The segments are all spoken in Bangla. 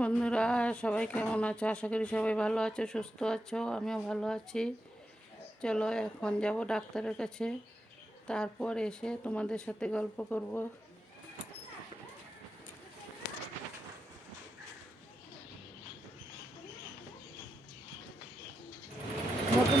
বন্ধুরা সবাই কেমন আছো? আশা করি সবাই ভালো আছো সুস্থ আছো আমিও ভালো আছি। চলো এখন যাব ডাক্তারের কাছে। তারপর এসে তোমাদের সাথে গল্প করব। নতুন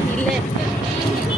যে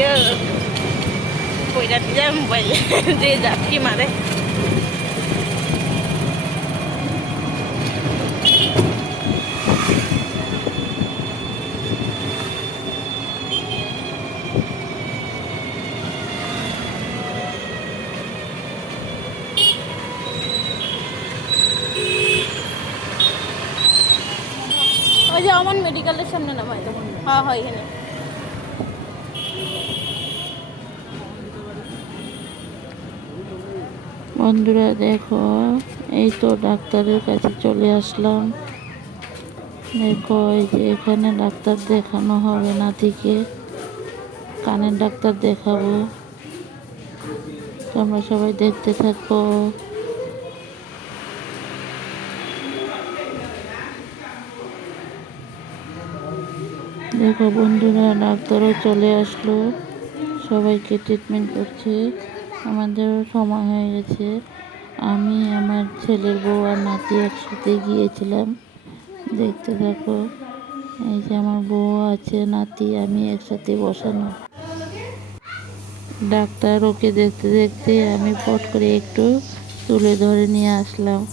god. পয়লা দিয়ে মোবাইল যে মারে ওই যে আমার মেডিকেলের সামনে নামাই তখন হ্যাঁ হয় এখানে বন্ধুরা, দেখো, এই তো ডাক্তারের কাছে চলে আসলাম। দেখো, এই যে এখানে ডাক্তার দেখানো হবে নাতিকে কানের ডাক্তার দেখাবো। তোমরা সবাই দেখতে থাকো। দেখো বন্ধুরা, ডাক্তারও চলে আসলো। সবাইকে ট্রিটমেন্ট করছে। আমাদেরও সময় হয়ে গেছে। আমি, আমার ছেলের বউ আর নাতি একসাথে গিয়েছিলাম। দেখতে থাকো, এই যে আমার বউ আছে, নাতি, আমি একসাথে বসানো। ডাক্তার ওকে দেখতে দেখতে আমি পট করে একটু তুলে ধরে নিয়ে আসলাম।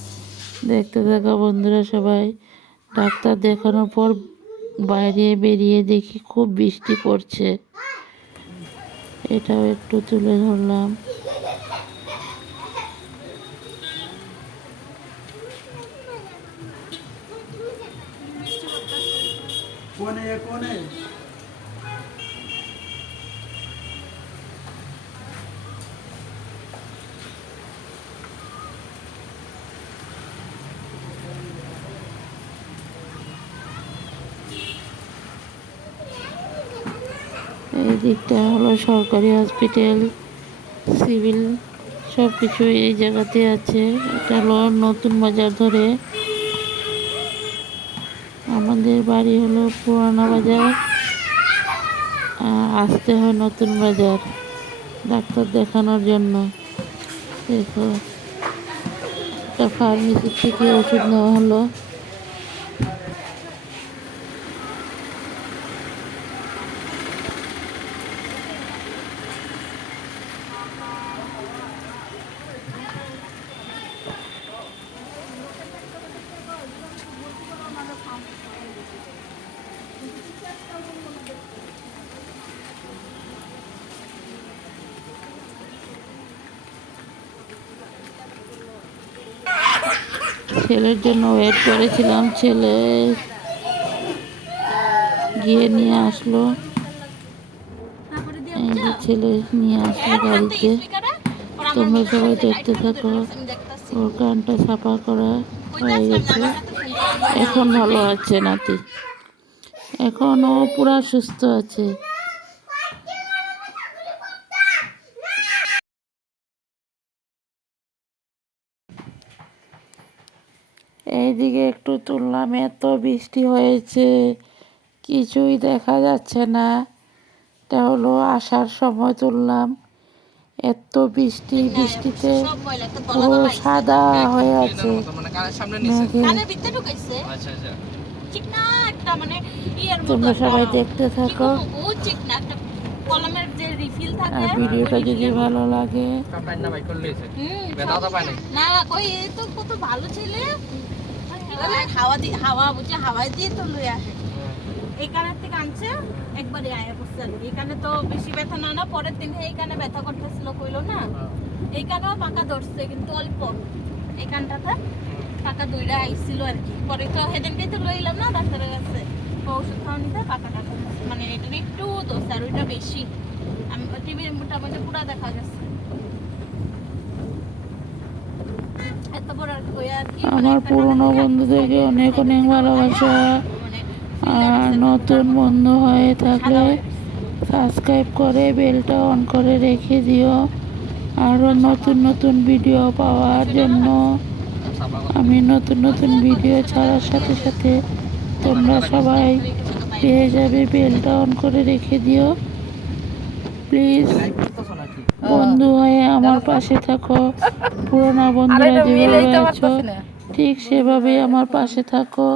দেখতে থাকা বন্ধুরা সবাই, ডাক্তার দেখানোর পর বাইরে বেরিয়ে দেখি খুব বৃষ্টি পড়ছে। এটাও একটু তুলে ধরলাম। কোনে কোনে দিকটা হলো সরকারি হসপিটাল, সিভিল সব কিছু এই জায়গাতে আছে। এটা হলো নতুন বাজার ধরে আমাদের বাড়ি হলো পুরানো বাজার। আসতে হয় নতুন বাজার ডাক্তার দেখানোর জন্য। দেখো একটা ফার্মেসি থেকে ওষুধ নেওয়া হলো। ছেলের জন্য ওয়েট করেছিলাম, ছেলে গিয়ে নিয়ে আসলো। ছেলে নিয়ে আসলো গাড়িতে। তোমরা সবাই দেখতে থাকো, ওর কানটা সাফা করা হয়ে গেছে। এখন ভালো আছে নাতি। এখন ও পুরা সুস্থ আছে। এইদিকে একটু তুললাম এত বৃষ্টি হয়েছে কিছুই দেখা যাচ্ছে না। এটা হলো আসার সময় তুললাম। এত বৃষ্টি বৃষ্টিতে পুরো সাদা হয়ে আছে। মানে আচ্ছা আচ্ছা মানে তোমরা সবাই দেখতে থাকো। করব, বহুত চিকনা একটা কলমের যে রিফিল থাকে আর ভিডিওটা যদি ভালো লাগে না কই তো কত ভালো ছেলে। হাওয়া দিয়ে হাওয়া বুঝে হাওয়ায় দিয়ে তো লই আসে। এই কানের থেকে আনছে আয়া করছে কি। তো বেশি ব্যথা না না পরের দিন এই কানে ব্যথা করতেছিল কইলো না। এই কানেও পাকা ধরছে কিন্তু অল্প। এই কানটাতে পাকা দুইটা আইছিল আর কি। পরে তো হেদিনকে তো লইলাম না ডাক্তারের কাছে। ওষুধ খাওয়া নিতে পাকা টাকা মানে এটা একটু দোষ আর ওইটা বেশি। আমি টিভির মোটামুটি পুরা দেখা গেছে এত বড় আর কই আর কি মানে আমার পুরনো বন্ধুদেরকে অনেক অনেক ভালোবাসা মানে আর নতুন বন্ধু হয়ে থাকলে সাবস্ক্রাইব করে বেলটা অন করে রেখে দিও আরও নতুন নতুন ভিডিও পাওয়ার জন্য আমি নতুন নতুন ভিডিও ছাড়ার সাথে সাথে তোমরা সবাই পেয়ে যাবে বেলটা অন করে রেখে দিও প্লিজ বন্ধু হয়ে আমার পাশে থাকো। পুরোনো বন্ধুরা যেভাবে আছো ঠিক সেভাবে আমার পাশে থাকো।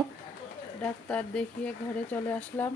ডাক্তার দেখিয়ে ঘরে চলে আসলাম।